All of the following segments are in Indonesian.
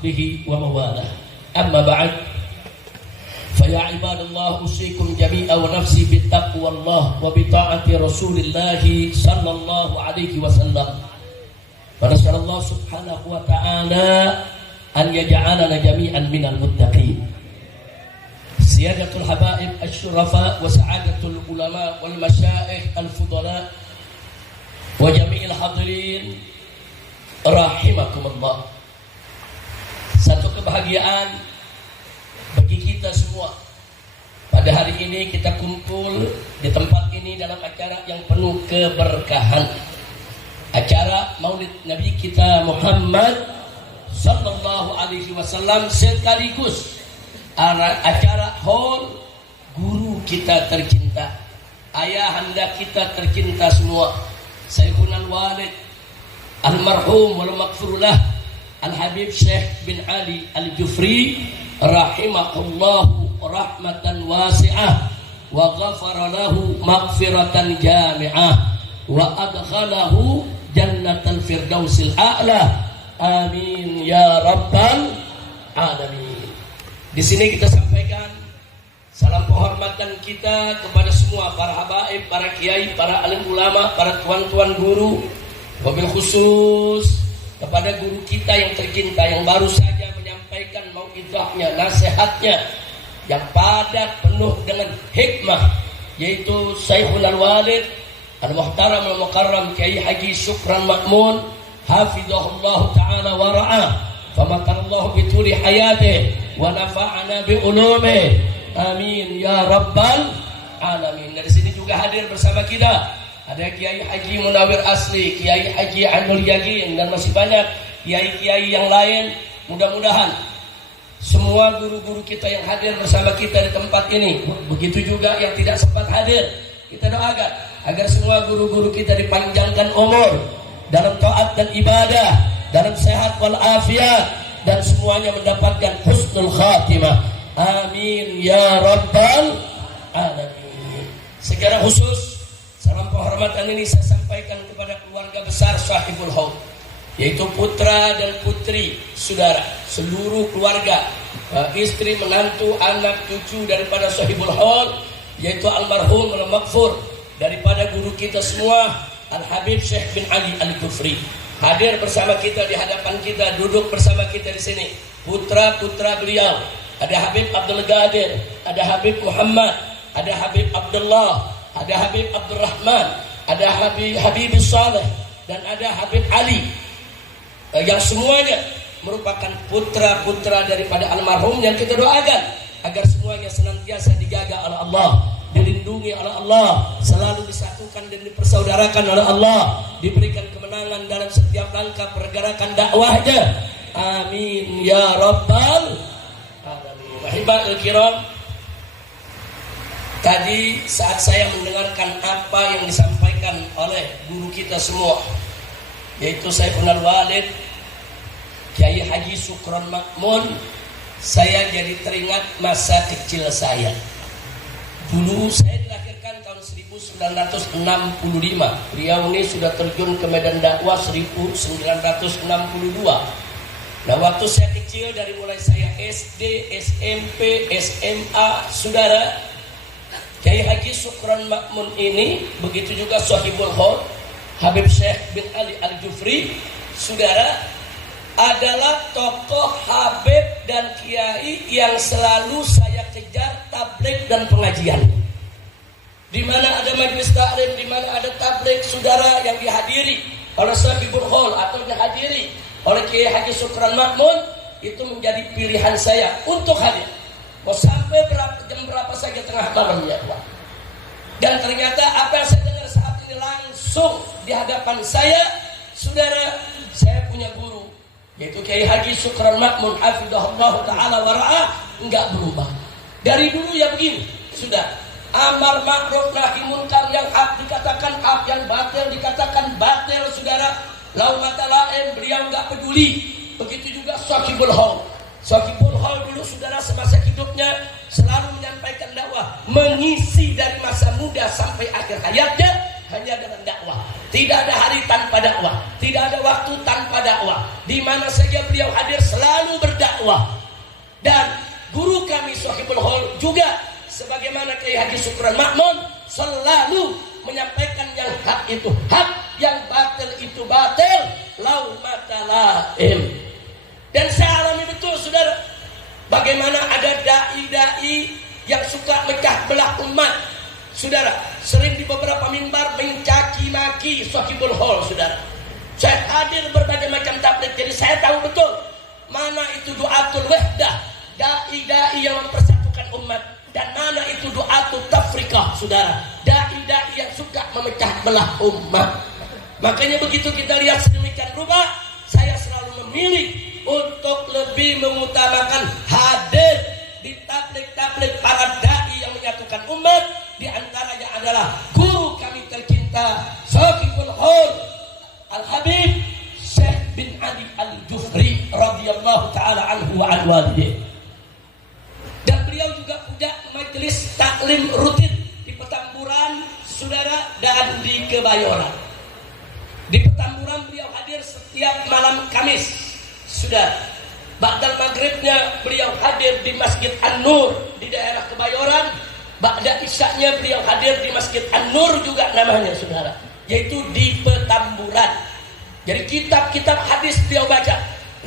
sahbihi wa mawalah. Amma ba'd. Faya ibadallah usikum jami'a wa nafsi bittaqwallah wa bita'ati Rasulillah sallallahu alaihi wasallam. Wa nasallallahu subhanahu wa ta'ala an yaj'alana jami'an minal muttaqin. Siyadatul habaib asy-syurafa wa sa'adatul ulama wal masyayikh al-fudala wa jami'il hadirin rahimakumullah. Satu kebahagiaan bagi kita semua pada hari ini kita kumpul di tempat ini dalam acara yang penuh keberkahan, acara Maulid Nabi kita Muhammad sallallahu alaihi wasallam, sekaligus acara haul guru kita tercinta, ayahanda kita tercinta semua, Syekhuna Al-Walid almarhum wal maghfurullah Al-Habib Syekh bin Ali Al-Jufri rahimahullahu rahmatan wasi'ah wa ghafara lahu maghfiratan jami'ah wa adkhalahu jannatal firdausil a'la, amin ya rabbal alamin. Di sini kita sampaikan salam penghormatan kita kepada semua para habaib, para kiai, para alim ulama, para tuan-tuan guru, wabil khusus kepada guru kita yang tercinta yang baru saja menyampaikan mau'izahnya, nasihatnya yang padat penuh dengan hikmah, yaitu Syekhul Al-Walid Al-Muhtaram Al-Mukarram Kiai Haji Syukran Ma'mun hafizahullah ta'ala wa ra'ah, famakarallahu bituli hayatih wa nafa'ana bi ulumih, amin ya rabbal alamin. Dari sini juga hadir bersama kita ada Kiai Haji Munawir Asli, Kiai Haji Anul Yagin, dan masih banyak kiai-kiai yang lain. Mudah-mudahan semua guru-guru kita yang hadir bersama kita di tempat ini, begitu juga yang tidak sempat hadir, kita doakan agar semua guru-guru kita dipanjangkan umur dalam taat dan ibadah, dalam sehat wal afiat, dan semuanya mendapatkan husnul khatimah, amin ya rabbal alamin. Secara khusus salam penghormatan ini saya sampaikan kepada keluarga besar Sahibul Haud, yaitu putra dan putri, saudara, seluruh keluarga, istri, menantu, anak, cucu daripada Sahibul Haud, yaitu almarhum al-maghfur daripada guru kita semua Al-Habib Syekh bin Ali Al-Jufri. Hadir bersama kita di hadapan kita, duduk bersama kita di sini putra-putra beliau. Ada Habib Abdul Qadir, ada Habib Muhammad, ada Habib Abdullah, ada Habib Abdurrahman, ada Habib Saleh, dan ada Habib Ali, yang semuanya merupakan putra-putra daripada almarhum yang kita doakan agar semuanya senantiasa dijaga oleh Allah, dilindungi oleh Allah, selalu disatukan dan dipersaudarakan oleh Allah, diberikan kemenangan dalam setiap langkah pergerakan dakwahnya, amin ya rabbal alamin. Wahibatul kiram, tadi saat saya mendengarkan apa yang disampaikan oleh guru kita semua, yaitu Syekhul Al-Walid Kiai Haji Syukran Ma'mun, saya jadi teringat masa kecil saya. Dulu saya dilahirkan tahun 1965. Beliau ini sudah terjun ke medan dakwah 1962. Nah, waktu saya kecil, dari mulai saya SD, SMP, SMA, saudara, Kiai Haji Syukran Ma'mun ini, begitu juga Sahibul Haud Habib Syekh bin Ali Al-Jufri, saudara, adalah tokoh habib dan kiai yang selalu saya kejar tabligh dan pengajian. Di mana ada majelis taklim, di mana ada tabligh, saudara, yang dihadiri oleh Sahibul Haud atau dihadiri oleh Kiai Haji Syukran Ma'mun, itu menjadi pilihan saya untuk hadir. Mau sampai jam berapa saja tengah malam ya Pak. Dan ternyata apa yang saya dengar saat ini langsung di hadapan saya, saudara, saya punya guru, yaitu Kiai Haji Syukran Ma'mun hafizahullah ta'ala wa ra'ah, enggak berubah. Dari dulu ya begini, sudah amar ma'ruf nahi munkar, yang hak dikatakan hak, yang batil dikatakan batil, saudara. Lau mata lain beliau enggak peduli. Begitu juga Sahibul Haud. Sahibul Haud dulu, saudara, semasa hidupnya selalu menyampaikan dakwah, mengisi dari masa muda sampai akhir hayatnya hanya dengan dakwah. Tidak ada hari tanpa dakwah, tidak ada waktu tanpa dakwah. Di mana saja beliau hadir selalu dakwah. Dan guru kami Sohibul Hol juga sebagaimana Kiai Haji Syukron Makmun selalu menyampaikan yang hak itu hak, yang batil itu batil, lau matalaim. Dan saya alami betul saudara, bagaimana ada dai-dai yang suka mecah belah umat. Saudara, sering di beberapa mimbar mencaci maki Sohibul Hol saudara. Saya hadir berbagai macam tabligh, jadi saya tahu betul mana itu du'atul wahdah, dai-dai yang mempersatukan umat, dan mana itu du'atul tafrikah saudara, dai-dai yang suka memecah belah umat. Makanya begitu kita lihat sedemikian rupa, saya selalu memilih untuk lebih mengutamakan hadir di tabligh-tabligh para dai yang menyatukan umat. Di antaranya adalah guru kami tercinta Sohibul Hol Al-Habib Syekh bin Ali Al-Jufri radhiyallahu taala anhu wa an walidih. Dan beliau juga punya majelis taklim rutin di Petamburan saudara dan di Kebayoran. Di Petamburan beliau hadir setiap malam Kamis saudara. Ba'dal maghribnya beliau hadir di Masjid An-Nur di daerah Kebayoran. Ba'da isya'nya beliau hadir di Masjid An-Nur juga namanya saudara, yaitu di Petamburan. Jadi kitab-kitab hadis beliau baca,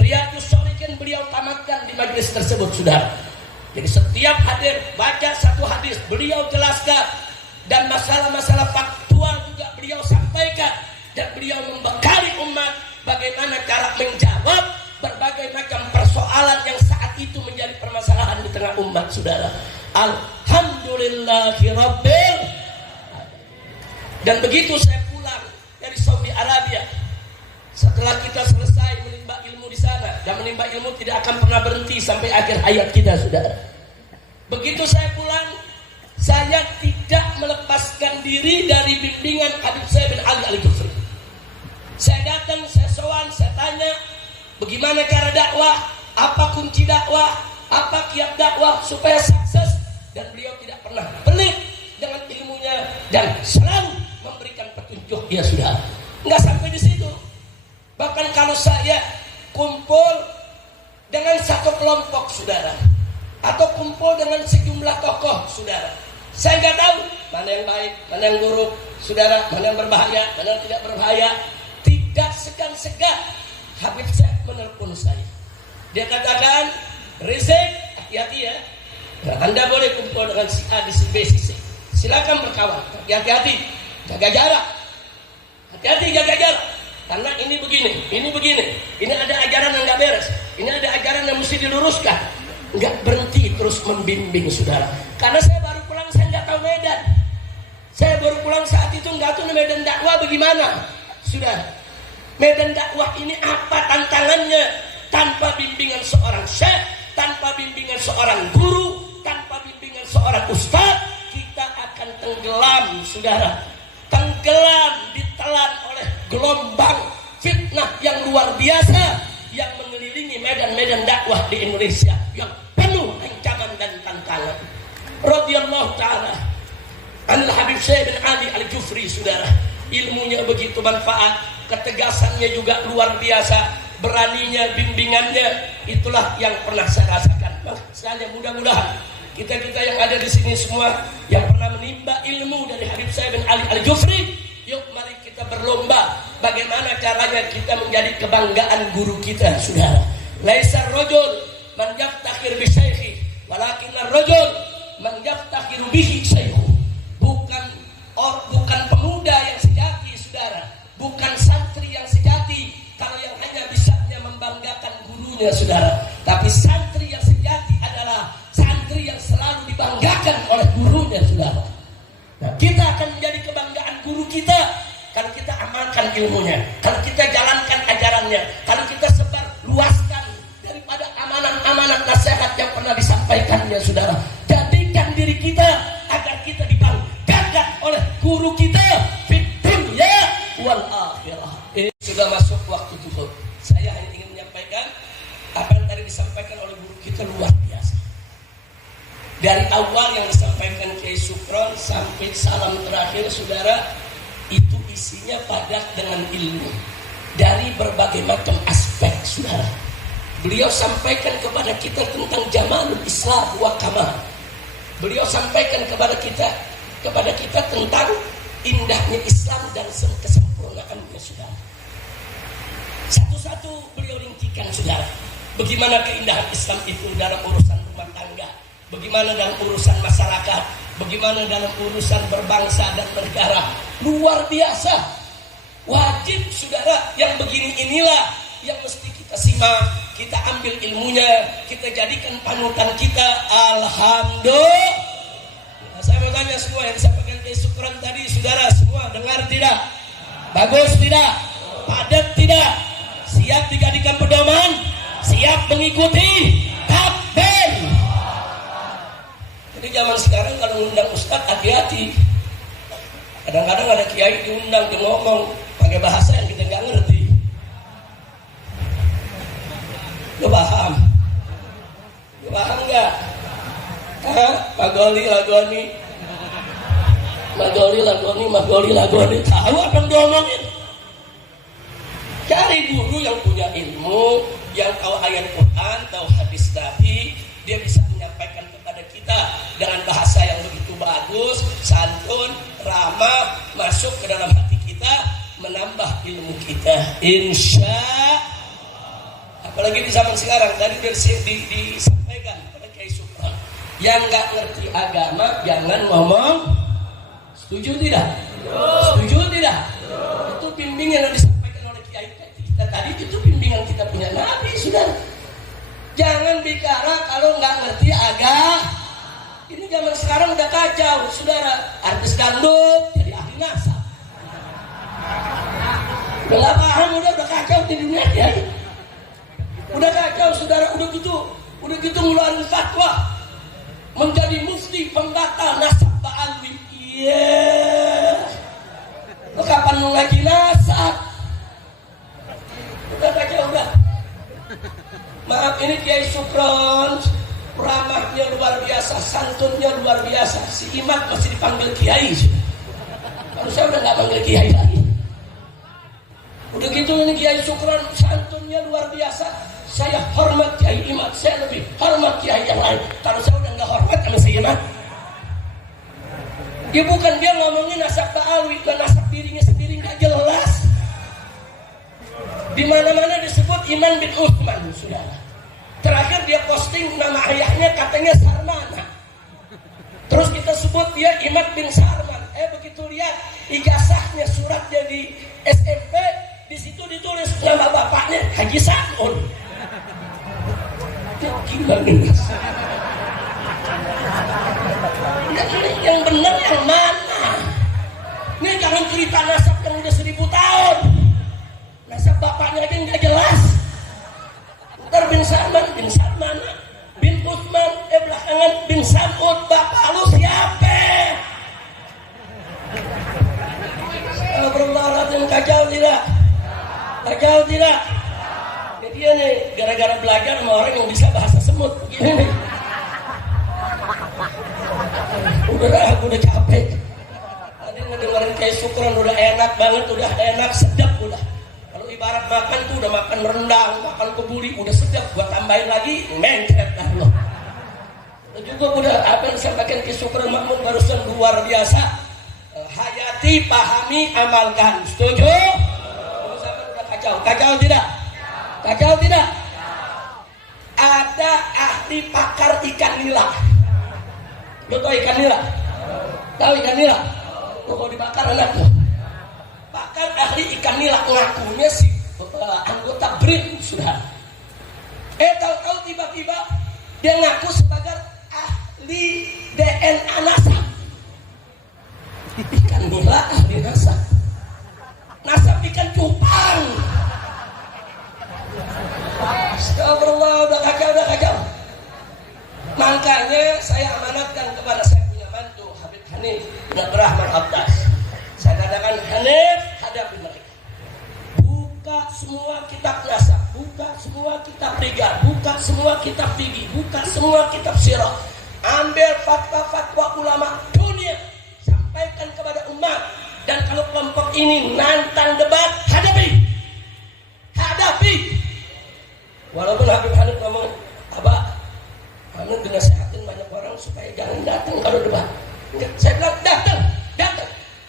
Riyadhus Shalihin beliau tamatkan di majelis tersebut saudara. Jadi setiap hadir baca satu hadis beliau jelaskan, dan masalah-masalah faktual juga beliau sampaikan, dan beliau membekali umat bagaimana cara menjawab berbagai macam persoalan yang saat itu menjadi permasalahan di tengah umat saudara. Alhamdulillahirabbil. Dan begitu saya pulang dari Saudi Arabia, setelah kita selesai menimba ilmu di sana, dan menimba ilmu tidak akan pernah berhenti sampai akhir hayat kita saudara. Begitu saya pulang, saya tidak melepaskan diri dari bimbingan Habib saya bin Ali Al-Jufri. Saya datang, saya sowan, saya tanya bagaimana cara dakwah, apa kunci dakwah, apa kiat dakwah supaya sukses. Dan beliau tidak pernah pelit dengan ilmunya dan selalu memberikan petunjuk dia sudah. Enggak sampai di situ. Bahkan kalau saya kumpul dengan satu kelompok saudara, atau kumpul dengan sejumlah tokoh saudara, saya nggak tahu mana yang baik, mana yang buruk saudara, mana yang berbahaya, mana yang tidak berbahaya. Tidak segan-segan Habib saya menelpon saya. Dia katakan, Rizik, hati-hati ya. Nah, Anda boleh kumpul dengan si A, si B, si C. Silakan berkawan. Hati-hati, jaga jarak. Hati-hati jaga jarak. Karena ini begini, ini begini. Ini ada ajaran yang nggak beres. Ini ada ajaran yang mesti diluruskan. Nggak berhenti terus membimbing saudara. Karena saya baru pulang, saya nggak tahu medan. Saya baru pulang saat itu nggak tahu medan dakwah bagaimana, saudara. Medan dakwah ini apa tantangannya? Tanpa bimbingan seorang syekh, tanpa bimbingan seorang guru, tanpa bimbingan seorang ustaz, kita akan tenggelam saudara. Tenggelam ditelan oleh gelombang fitnah yang luar biasa yang mengelilingi medan-medan dakwah di Indonesia yang penuh ancaman dan tantangan. Radhiyallahu taala anil Habib Syekh bin Ali Al-Jufri saudara. Ilmunya begitu manfaat, ketegasannya juga luar biasa, beraninya, bimbingannya, itulah yang pernah saya rasakan. Makanya mudah-mudahan kita-kita yang ada di sini semua yang pernah menimba ilmu dari Habib saya bin Ali Al-Jufri, yuk mari kita berlomba bagaimana caranya kita menjadi kebanggaan guru kita saudara. Laisa rajul man yaftakhir bi syaikhi, walakin ar-rajul man yaftakhiru bihi syaikhu. Bukan pemuda yang sejati saudara, bukan santri yang sejati kalau yang hanya bisanya membanggakan gurunya saudara, tapi santri yang sejati adalah santri yang selalu dibanggakan oleh gurunya saudara. Nah, kita akan menjadi kebanggaan guru kita kalau kita amalkan ilmunya, kalau kita jalankan ajarannya, kalau kita sebar luaskan daripada amanat-amanat nasihat yang pernah disampaikannya saudara. Jadikan diri kita agar kita dibanggakan oleh guru kita fid dunya wal akhirah. Sudah masuk waktu tutup. Saya hanya ingin menyampaikan apa yang tadi disampaikan oleh guru kita luar biasa. Dari awal yang disampaikan Kiai Syukron sampai salam terakhir saudara, itu isinya padat dengan ilmu dari berbagai macam aspek saudara. Beliau sampaikan kepada kita tentang jamalul Islam wa kamal. Beliau sampaikan kepada kita tentang indahnya Islam dan kesempurnaannya, saudara. Satu-satu beliau rincikan, saudara. Bagaimana keindahan Islam itu dalam urusan rumah tangga, bagaimana dalam urusan masyarakat, bagaimana dalam urusan berbangsa dan bernegara. Luar biasa. Wajib, saudara, yang begini inilah yang mesti kita simak, kita ambil ilmunya, kita jadikan panutan kita. Alhamdulillah. Saya mau tanya semua yang disampaikan di syukuran tadi, saudara semua dengar tidak? Bagus tidak? Padat tidak? Siap dijadikan pedoman? Siap mengikuti? Takbir. Jadi zaman sekarang kalau undang ustaz hati-hati. Kadang-kadang ada kiai diundang, dia ngomong pakai bahasa yang kita nggak ngerti. Lo paham? Lo paham nggak? Magoli lagoni. Tahu apa yang diomongin? Cari guru yang punya ilmu, yang tahu ayat Quran, tahu hadis Nabi, dia bisa menyampaikan kepada kita dengan bahasa yang begitu bagus, santun, ramah, masuk ke dalam hati kita, menambah ilmu kita. Insya Allah. Apalagi di zaman sekarang, tadi disampaikan pada Kiai Supran, yang nggak ngerti agama jangan ngomong. Setuju tidak? Setuju tidak? Itu bimbingan yang disampaikan oleh Kiai kita tadi, itu bimbingan kita punya Nabi, saudara. Jangan bicara kalau nggak ngerti agama. Ini zaman sekarang udah kacau, saudara. Artis dangdut jadi ahli nasab. Udah nggak paham, udah kacau di dunia ya. Udah kacau, saudara. Udah gitu ngeluarin fatwa menjadi mufti pembatal nasab ba'alwi. Iya. Lo kapan mau ngaji nasab? Udah kacau, udah. Maaf, ini Kiai Supron, ramahnya luar biasa, santunnya luar biasa. Si Imam masih dipanggil Kiai. Kalau saya udah nggak panggil Kiai lagi. Udah gitu ini Kiai Supron, santunnya luar biasa. Saya hormat Kiai Imam, saya lebih hormat Kiai yang lain. Kalau saya udah nggak hormat sama si Imam. Ya bukan dia ngomongin nasab ba'alwi, dan nasab dirinya sendiri nggak jelas. Di mana-mana disebut Iman bin Utsman, saudara. Terakhir dia posting nama ayahnya katanya Sarmana. Terus kita sebut dia Imad bin Sarman. Begitu lihat ijazahnya, suratnya di SMP, di situ ditulis nama bapaknya Haji Samun. Gimana? Yang benar yang mana? Ini jangan cerita nasab yang udah 1000 tahun. Nasab bapaknya aja nggak jelas. Ntar bin Sarman, bin Utsman, belakangan bin Sam'ud. Bapak lu siapa? Astagfirullahaladzim, kacau tidak? Kacau tidak? Jadi nih, gara-gara belajar sama orang yang bisa bahasa semut begini nih. Udah capek. Tadi ngedengerin Kiai Supron udah enak banget, udah enak, sedap udah. Kalau ibarat makan tuh udah makan rendang, makan kebuli, udah sedap. Gua tambahin lagi, mencret dah lo. Juga udah apa yang disampaikan Kiai Supron Makmun barusan luar biasa. Hayati, pahami, amalkan. Setuju? Udah kacau. Kacau tidak? Kacau tidak? Ada ahli pakar ikan nila. Lo tau ikan nila? Tahu ikan nila? Lo kalau dibakar enak tuh. Pakar ahli ikan nila ngakunya si anggota BRIN sudah. Tahu-tahu tiba-tiba dia ngaku sebagai ahli DNA nasab. Ikan nila ahli nasab. Nasab ikan cupang. Astagfirullah, udah kacau. Makanya saya amanatkan kepada saya punya mantu Habib Hanif bin Abdurrahman Abdas. Saya katakan, Hanif, hadapi mereka. Buka semua kitab nasab, buka semua kitab rijal, buka semua kitab fikih, buka semua kitab sirah. Ambil fatwa-fatwa ulama dunia, sampaikan kepada umat. Dan kalau kelompok ini nantang debat, hadapi. Walaupun Habib Hanif ngomong, Abah, kamu dinasehatin banyak orang supaya jangan datang kalau debat. Saya bilang datang.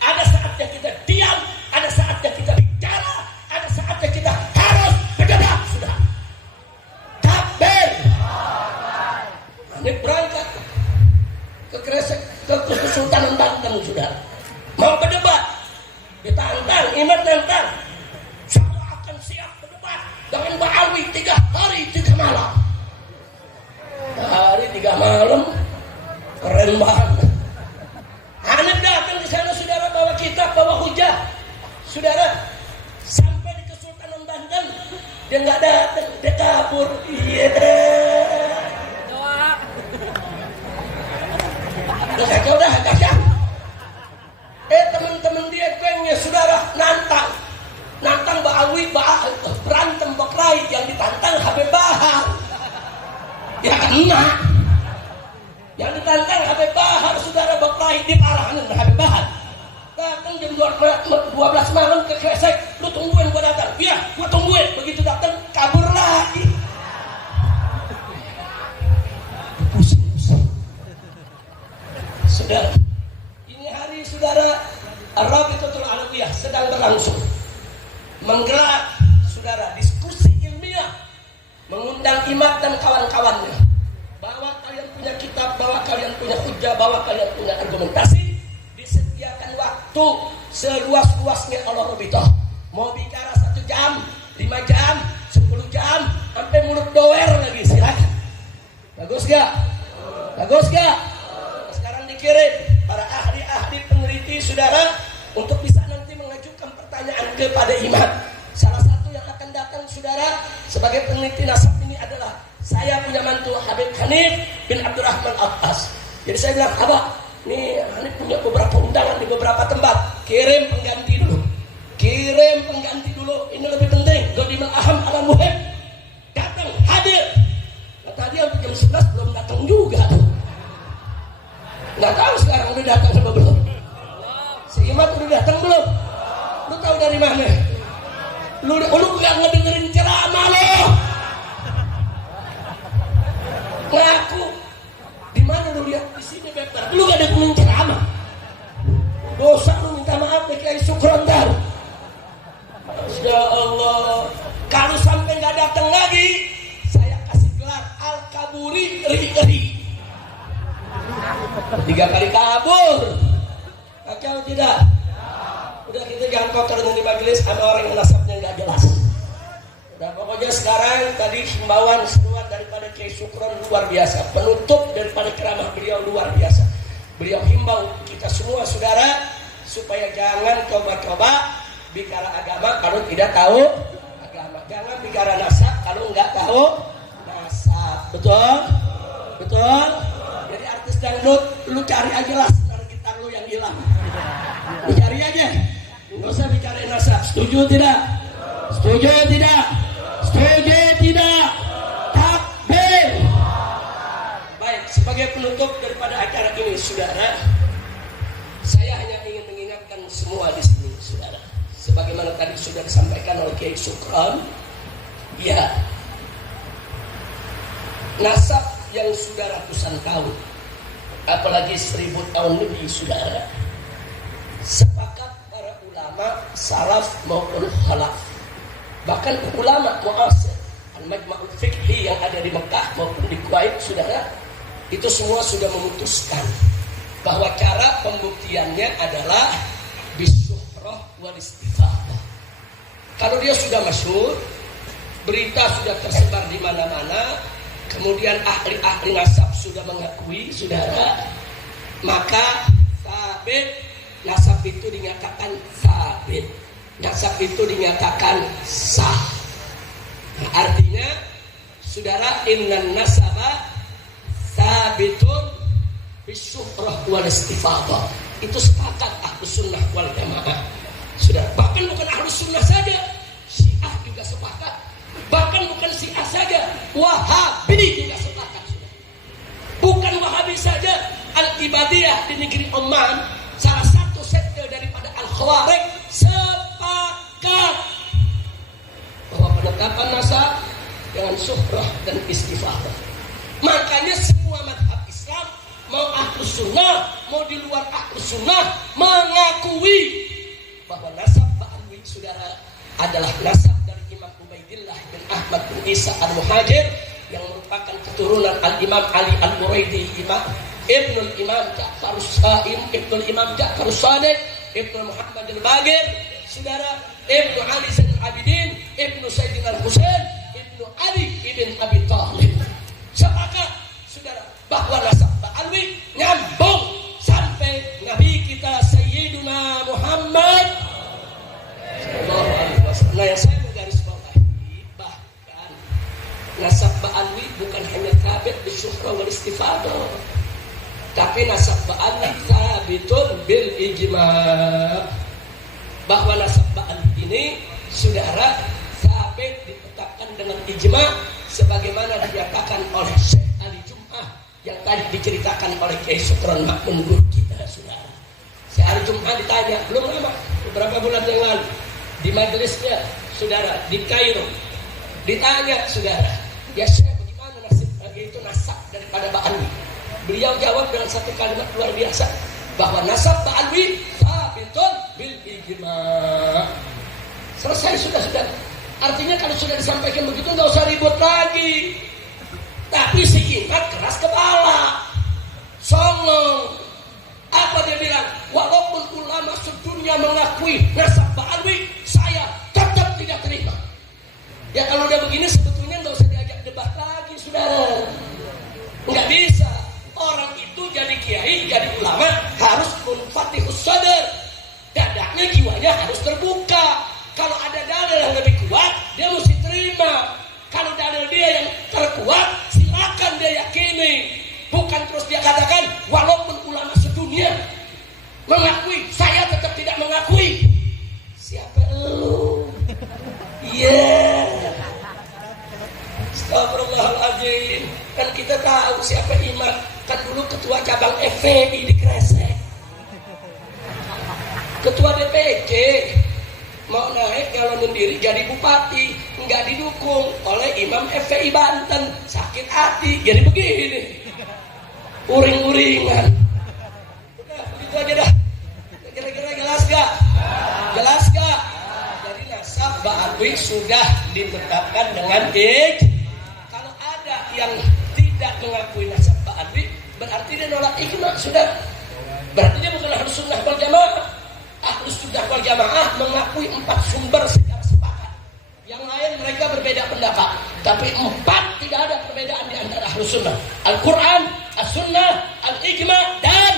Ada saatnya kita diam, ada saatnya kita bicara, ada saatnya kita harus berdebat. Sudah. Takbir. Hanif berangkat ke Kresek, ke Kesultanan Banten, sudah. Mau berdebat, ditantang, imam tantang. Saya akan siap berdebat dengan Mbak Alwi 3 hari 3 malam. Hari 3 malam, keren banget. Hanif datang di sana, saudara, bawa kitab, bawa hujah, saudara. Sampai di Kesultanan Banten, dia nggak datang, dia kabur. Iya. Udah agak. Teman-teman dia gengnya, saudara, nantang Mbak Alwi, berantem berkelahi, yang ditantang Habib Bahar. Ya kena. Yang ditantang Habib Bahar, saudara, berkelahi di parahan Habib Bahar. Datang jam 12 malam ke Kresek, lu tungguin gua datang. Iya, gua tungguin. Begitu datang, kabur lagi. Pusing. Saudara, ini hari, saudara, Ar-Rabitatul Alawiyah sedang berlangsung, menggerak, saudara, diskusi ilmiah, mengundang imam dan kawan-kawannya. Bawa kalian punya kitab, bawa kalian punya hujah, bawa kalian punya argumentasi. Disediakan waktu seluas-luasnya Allah Rabitah. Mau bicara 1 jam, 5 jam, 10 jam, sampai mulut doer lagi, silakan. Bagus gak? Sekarang dikirim para ahli-ahli peneliti, saudara, untuk bisa nanti mengajukan pertanyaan kepada imam. Salah satu yang akan datang, saudara, sebagai peneliti nasab ini adalah saya punya mantu Habib Hanif bin Abdurrahman Abbas. Jadi saya bilang, Abah, nih Hanif punya beberapa undangan di beberapa tempat, kirim pengganti dulu. Ini lebih penting. Qadimul aham ala muhim. Datang, hadir. Kata dia jam 11 belum datang juga tuh. Nggak tahu sekarang udah datang apa belum. Si imam udah datang belum? Lu tahu dari mana? Lu nggak ngedengerin ceramah lo. Ngaku. Di mana lu lihat? Di sini beber. Lu nggak dengerin ceramah. Dosa lu minta maaf deh kayak Sukron Dar. Ya Allah. Kalau sampai nggak datang lagi, saya kasih gelar Al-Kaburi Ri-Ri. 3 kali kabur. Atau tidak? Udah, kita jangan kotor dengan di majelis sama orang yang nasabnya nggak jelas. Udah, pokoknya sekarang tadi himbauan seruan daripada Kiai Sukron luar biasa, penutup daripada ceramah beliau luar biasa. Beliau himbau kita semua, saudara, supaya jangan coba-coba bicara agama kalau tidak tahu agama. Jangan bicara nasab kalau nggak tahu nasab. Betul. Jadi artis dangdut, lu cari aja lah senar gitar lu yang hilang. Lu cari aja. Nggak usah bicara nasab. Setuju tidak? Takbir. Baik, sebagai penutup daripada acara ini, saudara, saya hanya ingin mengingatkan semua di sini, saudara. Sebagaimana tadi sudah disampaikan oleh Kiai Sukron, ya, nasab yang sudah ratusan tahun, apalagi 1000 tahun lebih, saudara, sepakat para ulama salaf maupun khalaf, bahkan ulama muasir al-majma'ul fiqhi yang ada di Mekah maupun di Kuwait, saudara, itu semua sudah memutuskan bahwa cara pembuktiannya adalah bisyuhrah wal istifadah. Kalau dia sudah masyhur, berita sudah tersebar di mana-mana, kemudian ahli-ahli nasab sudah mengakui, saudara, maka sabit, nasab itu dinyatakan sabit, nasab itu dinyatakan sah. Nah, artinya, saudara, innan nasaba sabitun bisyuhrah wal istifadah. Itu sepakat ahlus sunnah wal jamaah. Sudah, bahkan bukan ahlus sunnah saja, Syiah juga sepakat. Bahkan bukan Syiah saja, Wahabi juga sepakat. Sudah. Bukan Wahabi saja, Al-Ibadiyah di negeri Oman, salah satu sekte daripada Al-Khawarij, sepakat bahwa penetapan nasab dengan syuhrah dan istifadah. Makanya semua madhab Islam, mau ahlus sunnah, mau di luar ahlus sunnah, mengakui bahwa nasab Ba'alwi saudara adalah nasab dari Imam Ubaidillah bin Ahmad bin Isa al-Muhajir yang merupakan keturunan Al-Imam Ali al-Muraidi, Ibnul Imam Ja'far As-Sa'im, Ibnul Imam Ja'far As-Sadiq, Ibnu Muhammad al-Bagir, saudara, Ibnu Ali Zainal Abidin, Ibnu Sayyidina Al-Husain, Ibnu Ali ibn Abi Thalib. Sepakat saudara bahwa nasab Ba'alwi nyambung sampai Nabi kita Sayyiduna Muhammad sallallahu alaihi wasallam. Nah, yang saya mau garis bawahi, bahkan nasab Ba'alwi bukan hanya thabit bisyuhra wal istifadah, tapi nasab Ba'alwi thabitun bil ijma'. Bahwa nasab Ba'alwi ini saudara thabit ditetapkan dengan ijma' sebagaimana dinyatakan oleh Syekh Ali Jum'ah yang tadi diceritakan oleh Kiai Sukron Makmun guru kita saudara. Syekh Ali Jum'ah ditanya belum lama, beberapa bulan yang lalu di majelisnya saudara di Kairo, ditanya saudara, ya Syekh bagaimana nasib itu nasab daripada Ba'alwi? Beliau jawab dengan satu kalimat luar biasa, bahwa nasab Ba'alwi thabitun bil ijma'. Selesai sudah. Artinya kalau sudah disampaikan begitu nggak usah ribut lagi. Tapi si ingat keras kepala, songong. Apa dia bilang? Walaupun ulama sedunia mengakui nasab Ba'alwi, saya tetap tidak terima. Ya kalau udah begini sebetulnya nggak usah diajak debat lagi, saudara. Nggak bisa. Orang itu jadi kiai, jadi ulama harus munfatihus sadar. Dadanya, jiwanya harus terbuka. Kalau ada dalil yang lebih kuat, dia mesti terima. Kalau dalil dia yang terkuat, silakan dia yakini. Bukan terus dia katakan, walaupun ulama sedunia mengakui, saya tetap tidak mengakui. Siapa lu? Iya. Astagfirullahaladzim. Kan kita tahu siapa imam. Kan dulu ketua cabang FPI di Kresek, ketua DPC mau naik nyalonin diri jadi bupati, nggak didukung oleh Imam FPI Banten, sakit hati jadi begini, uring-uringan. Udah begitu aja dah. Kira-kira jelas gak? Jelas gak? Jadi nasab Ba'alwi sudah ditetapkan dengan kalau ada yang tidak mengakui nasab Ba'alwi, berarti dia nolak ijma', sudah. Berarti dia bukan ahlus sunnah wal jamaah. Ahlus sunnah wal jamaah mengakui 4 sumber secara sepakat. Yang lain mereka berbeda pendapat, tapi 4 tidak ada perbedaan di antara ahlus sunnah: Al-Quran, As-Sunnah, Al-Ijma' dan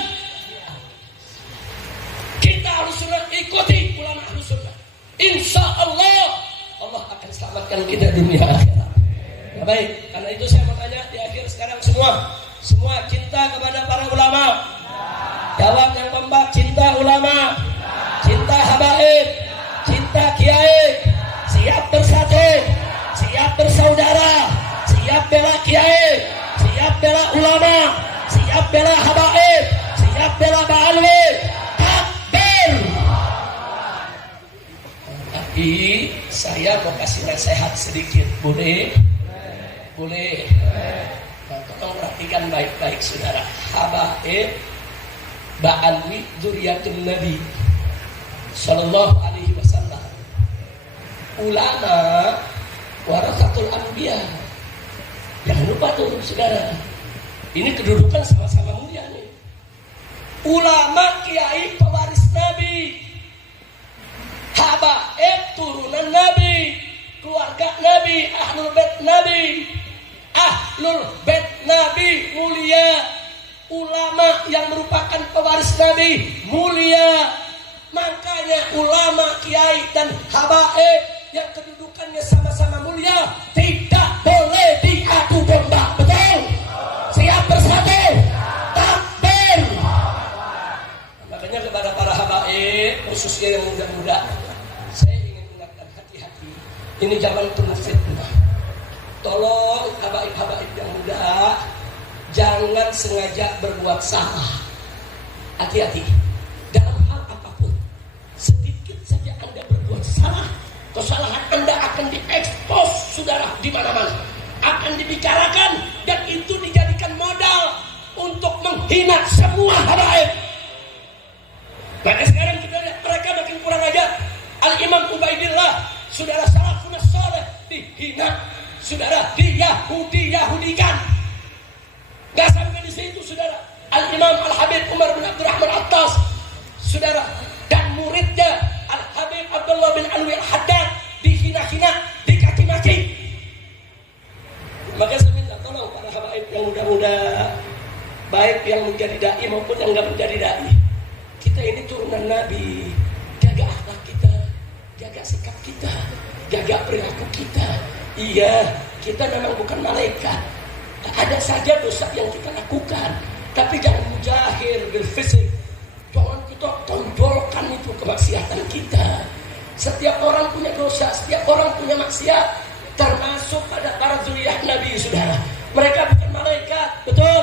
kita ahlus sunnah ikuti ulama ahlus sunnah. Insya Allah Allah akan selamatkan kita dunia akhirat. Ya, baik, karena itu saya mau tanya di akhir sekarang semua cinta kepada para ulama. Jawab yang kompak, cinta ulama, cinta habaib, cinta kiai, siap bersatu, siap bersaudara, siap bela kiai, siap bela ulama, siap bela habaib, siap bela Ba'alwi. Takbir. Tapi saya mau kasih nasihat sedikit, boleh? Boleh. Nah, tolong perhatikan baik-baik saudara. Habaib Ba'alwi dzurriyyatun Nabi sallallahu alaihi wasallam. Ulama warasatul anbiya. Jangan lupa tuh saudara. Ini kedudukan sama-sama mulia nih. Ulama kiai pewaris Nabi. Habaib turunan Nabi, keluarga Nabi, ahlul bait Nabi. Ahlul bait Nabi mulia. Ulama yang merupakan pewaris Nabi mulia. Makanya ulama, kiai dan habaib yang kedudukannya sama-sama mulia tidak boleh diadu domba. Betul? Siap bersatu. Takbir. Makanya kepada para habaib, khususnya yang muda-muda, saya ingin ingatkan hati-hati. Ini zaman penuh fitnah. Tolong habaib-habaib yang muda, jangan sengaja berbuat salah. Hati-hati. Dalam hal apapun, sedikit saja Anda berbuat salah, kesalahan Anda akan diekspos, saudara, di mana-mana. akan dibicarakan, dan itu dijadikan modal untuk menghina semua habaib. Maka sekarang kita lihat mereka makin kurang ajar. Al-Imam Ubaidillah, saudara salafun saleh, dihina, saudara, Yahudikan. Gak sampai di situ, saudara. Al-Imam Al-Habib Umar bin Abdurrahman Attas, saudara, dan muridnya Al-Habib Abdullah bin Alwi Al-Haddad dihina-hina, dikaki-maki. Maka saya minta tolong para habaib yang muda-muda, baik yang menjadi dai maupun yang enggak menjadi dai. Kita ini turunan Nabi. Jaga akhlak kita, jaga sikap kita, jaga perilaku kita. Iya, kita memang bukan malaikat. Ada saja dosa yang kita lakukan, tapi jangan mujahir bil fisik. Jangan kita tonjolkan itu kemaksiatan kita. Setiap orang punya dosa, setiap orang punya maksiat, termasuk pada para zuriyah Nabi, saudara. Mereka bukan malaikat, betul.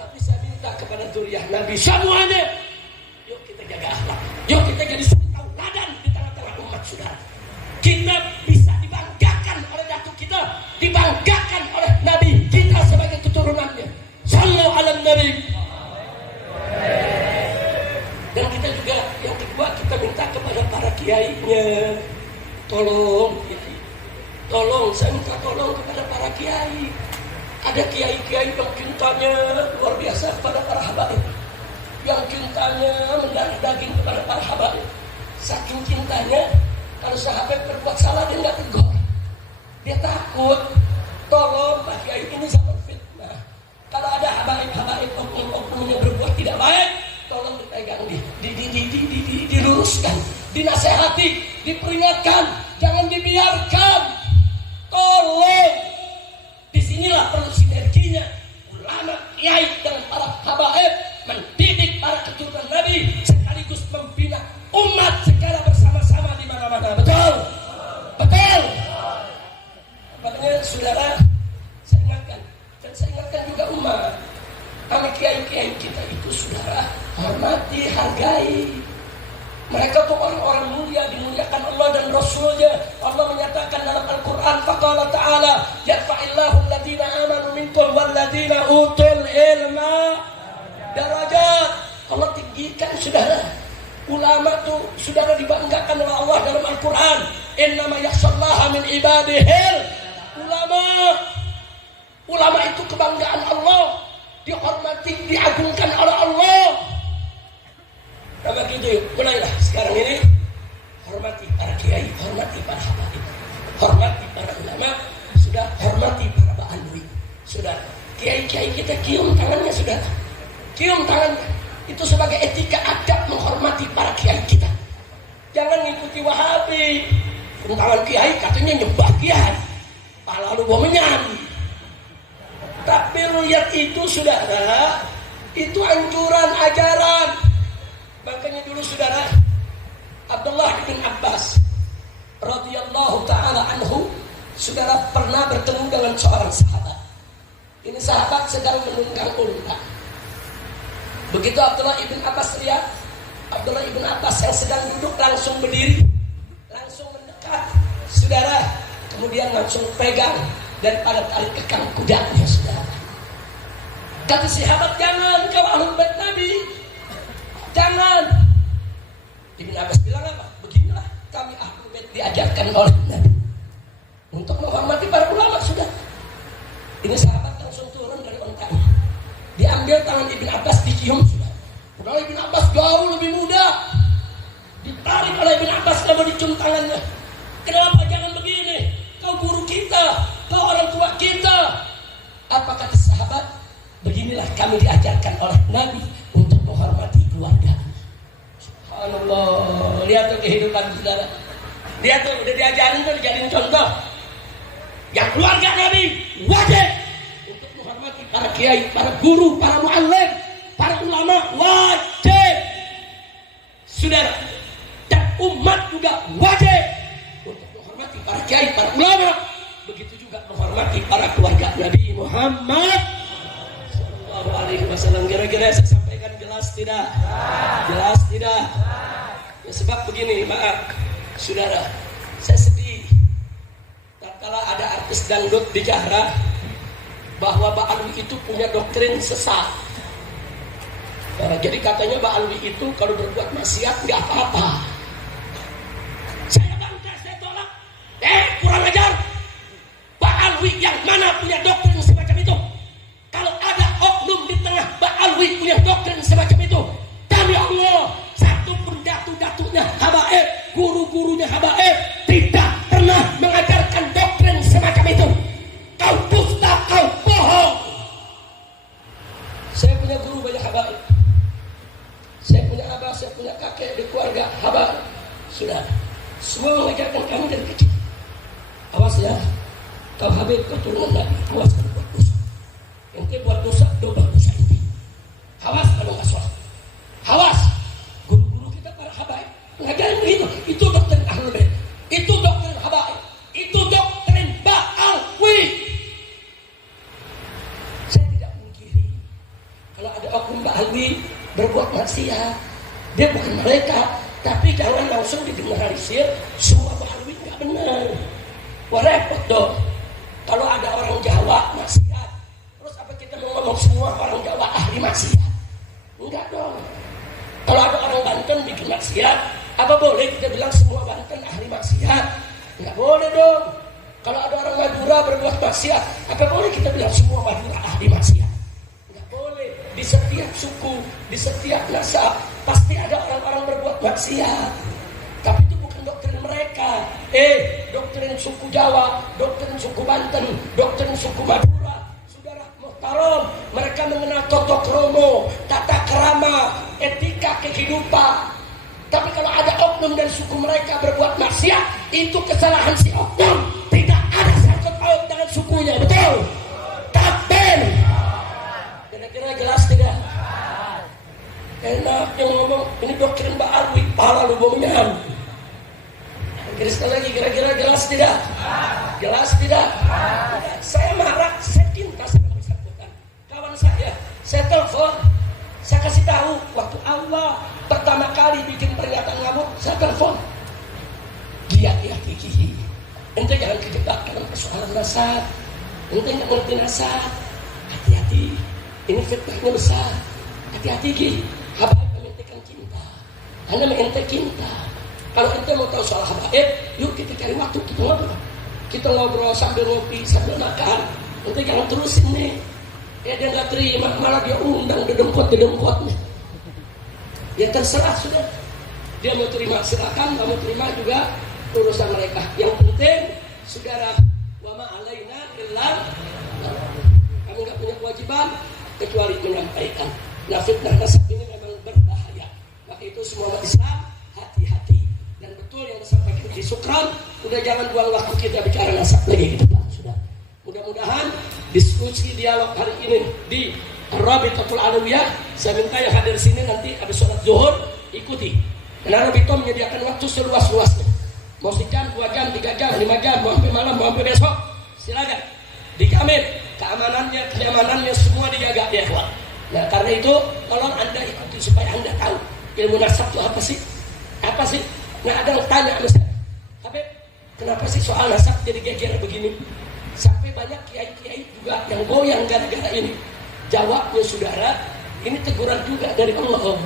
Tapi saya minta kepada zuriyah Nabi semuanya, yuk kita jaga akhlak, yuk kita jadi suri tauladan di tengah-tengah umat, saudara. Kita bisa dibanggakan oleh datuk kita, dibanggakan oleh Nabi kita sebagai keturunannya. Sallu ala Nabi. Dan kita juga yang kedua, kita minta kepada para kiainya, tolong, saya minta tolong kepada para kiai. Ada kiai-kiai yang cintanya luar biasa kepada para habaib, yang cintanya mendarah daging kepada para habaib. Saking cintanya, kalau sahabat berbuat salah dia nggak tegur, dia takut. Tolong pak kiai, ini zaman fitnah. Kalau ada habaib oknum-oknumnya berbuat tidak baik, tolong dipegang, diluruskan, dinasehati, diperingatkan, jangan dibiarkan. Tolong. Disinilah perlu sinerginya ulama, kiai dan para habaib mendidik para keturunan Nabi, sekaligus membina umat secara bersama-sama di mana-mana. Betul? Betul. Makanya saudara, saya ingatkan, dan saya ingatkan juga umat, kami kiai-kiai kita itu, saudara, hormati, hargai. Mereka tuh orang-orang mulia, dimuliakan Allah dan Rasulnya. Allah menyatakan dalam Al-Quran, faqala ta'ala, yarfa'illahu alladhina amanu minkum walladhina utul ilma darajat. Allah tinggikan, saudara. Ulama tuh, saudara, dibanggakan oleh Allah dalam Al-Quran. Innama yakhshallaha min ibadihil ulama. Ulama itu kebanggaan Allah, dihormati, diagungkan oleh Allah. Nah begitu, mulailah sekarang ini hormati para kiai, hormati para habaib, hormati para ulama, sudah hormati para ba'alwi. Sudah, kiai-kiai kita cium tangannya, sudah cium tangannya. Itu sebagai etika adab menghormati para kiai kita. Jangan ngikuti Wahabi, tangan kiai katanya nyembah kiai, lalu bawa menyanyi. Tapi lihat itu, saudara, itu anjuran ajaran. Makanya dulu, saudara, Abdullah bin Abbas radhiyallahu taala anhu, saudara, pernah bertemu dengan seorang sahabat. Ini sahabat sedang menunggang unta. Begitu Abdullah bin Abbas lihat, Abdullah bin Abbas yang sedang duduk langsung berdiri, langsung mendekat, saudara, kemudian langsung pegang daripada tali kekang kudanya, saudara. Kata sahabat, jangan kau ahlul bait Nabi, jangan. Ibn Abbas bilang apa? Beginilah kami ahlul bait diajarkan oleh Nabi untuk menghormati para ulama, sudah. Ini sahabat langsung turun dari ontanya, diambil tangan Ibn Abbas, dicium, sudah. Padahal Ibn Abbas jauh lebih muda, ditarik oleh Ibn Abbas, lalu dicium tangannya. Kenapa jangan begini? Kau guru kita, kau orang tua kita. Apa kata sahabat? Beginilah kami diajarkan oleh Nabi untuk menghormati keluarga. Subhanallah. Lihat tuh kehidupan saudara. Lihat tuh, udah diajarin tuh, dijadiin contoh. Yang keluarga Nabi wajib untuk menghormati para kiai, para guru, para muallim, para ulama, wajib. Saudara, dan umat juga wajib untuk menghormati para kiai, para ulama. Begitu juga menghormati para keluarga Nabi Muhammad sallallahu alaihi wasallam. Kira-kira saya sampaikan jelas tidak? Jelas tidak? Ya, sebab begini, maaf saudara, saya sedih tatkala ada artis dangdut bicara bahwa Mbak Alwi itu punya doktrin sesat. Jadi katanya Mbak Alwi itu kalau berbuat maksiat nggak apa-apa. Saya bantah, saya tolak. Kurang ajar. Mbak Alwi yang mana punya doktrin semacam itu? Kalau ada oknum di tengah Mbak Alwi punya doktrin semacam itu, demi Allah, satu pun datu-datunya habaib, guru-gurunya habaib tidak pernah mengajarkan doktrin semacam itu. Kau dusta, kau bohong. Saya punya guru banyak habaib. Saya punya abah, saya punya kakek di keluarga habaib. Sudah, semua mengajarkan kami dari kecil. Awas ya, kau habib keturunan Nabi, awas kalau buat dosa. Ente buat dosa, dobel dosa ini. Awas kalau nggak sholat. Awas, guru-guru kita para habaib mengajarin begitu. Itu doktrin Ahlul Bait, itu doktrin habaib, itu doktrin Ba'alwi. Saya tidak mungkiri kalau ada oknum Ba'alwi berbuat maksiat, dia bukan mereka, tapi jangan langsung digeneralisir semua Ba'alwi nggak benar. Wah repot dong. Kalau ada orang Jawa maksiat, terus apa kita mau ngomong semua orang Jawa ahli maksiat? Enggak dong. Kalau ada orang Banten bikin maksiat, apa boleh kita bilang semua Banten ahli maksiat? Enggak boleh dong. Kalau ada orang Madura berbuat maksiat, apa boleh kita bilang semua Madura ahli maksiat? Enggak boleh. Di setiap suku, di setiap nasab pasti ada orang-orang berbuat maksiat. Tapi itu bukan doktrin mereka. Doktrin suku Jawa, doktrin suku Banten, doktrin suku Madura, saudara muhtaram, mereka mengenal toto kromo, tata krama, etika kehidupan. Tapi kalau ada oknum dan suku mereka berbuat maksiat, itu kesalahan si oknum, tidak ada sangkut paut dengan sukunya, betul? Takbir. Kira-kira jelas tidak? Enak yang ngomong ini doktrin Mbak Alwi, pala lu bohongan. Sekali lagi, kira-kira jelas tidak? Jelas tidak? Saya marah, saya cinta sama bersangkutan. Kawan saya telepon, saya kasih tahu waktu Allah pertama kali bikin pernyataan ngamuk, saya telepon. Dia gigi. Ente jangan kejebak dalam persoalan nasab. Ente nggak ngerti nasab. Hati-hati, ini fitnahnya besar. Hati-hati gigi. Habaib mengintekan cinta. Anda mengintek cinta. Kalau ente mau tahu soal habaib, yuk kita cari waktu, kita ngobrol. Kita ngobrol sambil ngopi, sambil makan. Ente jangan terusin nih. Dia nggak terima, malah dia undang dedempot-dedempotnya. Ya terserah sudah. Dia mau terima silakan, nggak mau terima juga urusan mereka. Yang penting, saudara, wa ma alaina illa kami nggak punya kewajiban kecuali menyampaikan. Nah, fitnah nasab ini memang berbahaya. Maka itu semua umat Islam hati-hati. Dan betul yang disampaikan di Sukran, udah jangan buang waktu kita bicara nasab lagi ke depan. Sudah. Mudah-mudahan diskusi dialog hari ini di Rabitatul Alawiyah, saya minta yang hadir sini nanti habis sholat zuhur ikuti. Karena Rabito menyediakan waktu seluas-luasnya. Mau sejam, 2 jam, 3 jam, 5 jam, mau sampai malam, mau sampai besok, silakan. Dijamin keamanannya, kenyamanannya semua dijaga ya, kawan. Nah, karena itu tolong Anda ikuti supaya Anda tahu ilmu nasab itu apa sih? Apa sih? Nah, ada yang tanya misalnya, Habib, kenapa sih soal nasab jadi geger begini? Sampai banyak kiai-kiai juga yang goyang gara-gara ini. Jawabnya saudara, ini teguran juga dari Allah.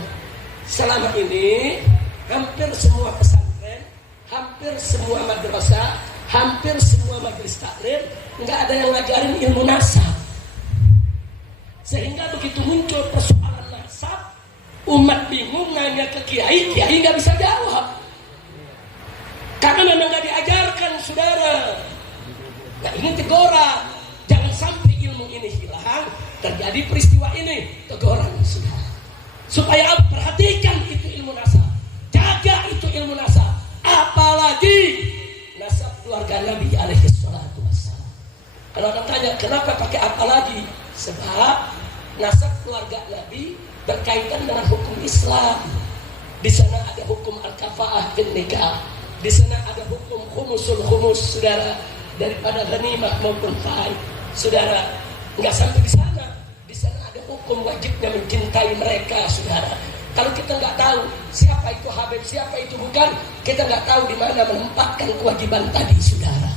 Selama ini hampir semua pesantren, hampir semua madrasah, hampir semua majelis taklim nggak ada yang ngajarin ilmu nasab. Sehingga begitu muncul persoalan nasab, umat bingung nanya ke kiai, kiai nggak bisa jawab. Karena memang nggak diajarkan, saudara. Nah, ini teguran. Jangan sampai ilmu ini hilang, terjadi peristiwa ini, teguran, saudara. Supaya perhatikan itu ilmu nasab, jaga itu ilmu nasab. Apalagi nasab keluarga Nabi alaihi salatu wassalam. Kalau orang tanya kenapa pakai apalagi, sebab nasab keluarga Nabi berkaitan dengan hukum Islam. Di sana ada hukum al-kafaah bin nikah. Di sana ada hukum khumusul khumus, saudara, daripada ghanimah maupun faid. Saudara, nggak sampai di sana. Di sana ada hukum wajibnya mencintai mereka, saudara. Kalau kita nggak tahu siapa itu Habib, siapa itu bukan, kita nggak tahu di mana menempatkan kewajiban tadi, saudara.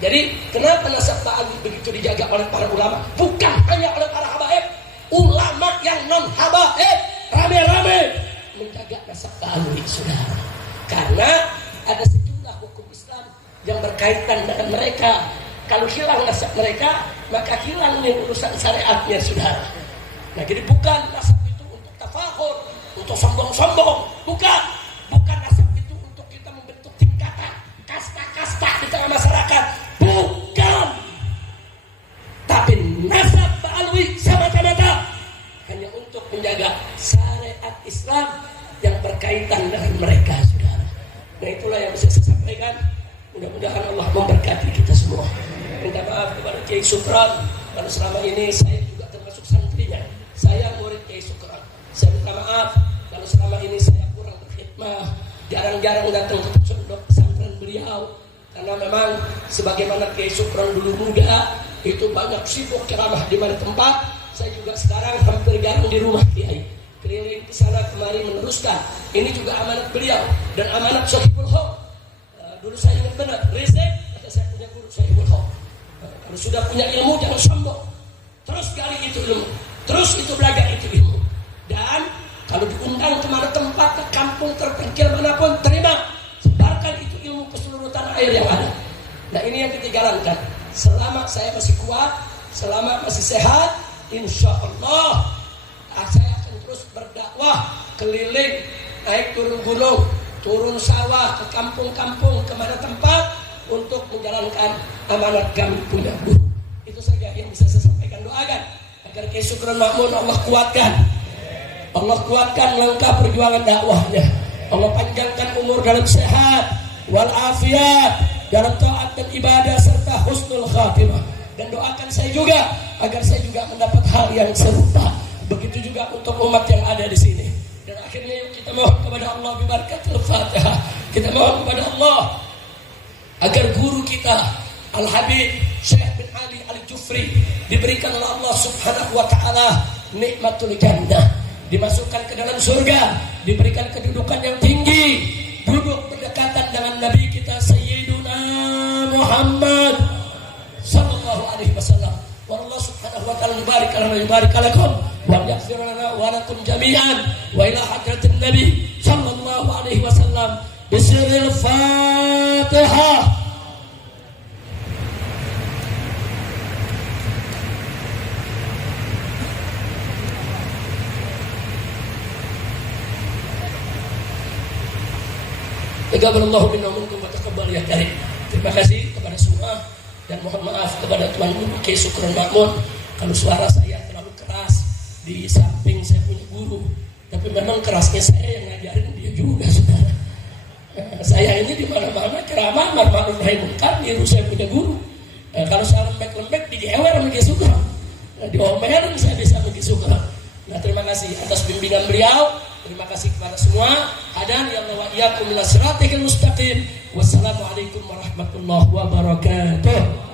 Jadi kenapa nasab Pak Ali begitu dijaga oleh para ulama? Bukan hanya oleh para habaib, ulama yang non habaib rame-rame menjaga nasab Pak Ali, saudara. Karena ada sejumlah hukum Islam yang berkaitan dengan mereka. Kalau hilang nasab mereka, maka hilang nih urusan syariatnya, saudara. Nah, jadi bukan nasab itu untuk tafakhur, untuk sombong-sombong, bukan nasab itu untuk kita membentuk tingkatan kasta-kasta di tengah masyarakat, bukan. Tapi nasab Ba'alwi semata-mata hanya untuk menjaga syariat Islam yang berkaitan dengan mereka, saudara. Nah, itulah yang bisa saya sampaikan. Mudah-mudahan Allah memberkati kita semua. Minta maaf kepada Kiai Sukron karena selama ini saya juga termasuk santrinya. Saya murid Kiai Sukron. Saya minta maaf kalau selama ini saya kurang berkhidmah, jarang-jarang datang ke pondok pesantren beliau. Karena memang sebagaimana Kiai Sukron dulu muda, itu banyak sibuk ceramah di mana tempat. Saya juga sekarang hampir jarang di rumah Kiai. Keliling ke sana kemari meneruskan. Ini juga amanat beliau dan amanat Sohibul Haq. Dulu saya ingat benar, Rizek, kata saya punya guru Sohibul Haq. Kalau sudah punya ilmu jangan sombong. Terus gali itu ilmu. Terus itu belajar itu ilmu. Dan kalau diundang kemana tempat, ke kampung terpencil manapun, terima. Sebarkan itu ilmu ke seluruh tanah air yang ada. Nah, ini yang kita jalankan. Selama saya masih kuat, selama masih sehat, insya Allah saya akan terus berdakwah keliling, naik turun gunung, turun sawah, ke kampung-kampung, kemana tempat untuk menjalankan amanat kami punya guru. Itu saja yang bisa saya sampaikan. Doakan agar Kiai Sukron Ma'mun Allah kuatkan langkah perjuangan dakwahnya. Allah panjangkan umur dalam sehat walafiat, dalam taat dan ibadah serta husnul khatimah. Dan doakan saya juga agar saya juga mendapat hal yang serupa. Begitu juga untuk umat yang ada di sini. Dan akhirnya yuk kita mohon kepada Allah bibarakatul Fatihah. Kita mohon kepada Allah agar guru kita Al-Habib Syekh bin Ali Al-Jufri diberikan oleh Allah Subhanahu wa taala nikmatul jannah, dimasukkan ke dalam surga, diberikan kedudukan yang tinggi, duduk berdekatan dengan Nabi kita Sayyiduna Muhammad sallallahu alaihi wasallam. Wa Allah Subhanahu wa taala yubarik lana yubarik lakum wa yaghfir lana wa lakum jami'an wa ila hadratin Nabi sallallahu alaihi wasallam bisirril Fatihah. Taqabbalallahu minna wa minkum wa taqabbal ya karim. Terima kasih kepada semua dan mohon maaf kepada Tuan Guru Kiai Sukron Ma'mun kalau suara saya terlalu keras di samping saya punya guru. Tapi memang kerasnya saya yang ngajarin dia juga, saudara. Saya ini di mana-mana ceramah ma'ruf nahi munkar niru saya punya guru. Kalau saya lembek-lembek digewer sama Kiai Sukron. Diomelin saya bisa sama Kiai Sukron. Nah, terima kasih atas bimbingan beliau. Terima kasih kepada semua. Hadani Allah wa iyyakum ila siratal mustaqim. Wassalamualaikum warahmatullahi wabarakatuh.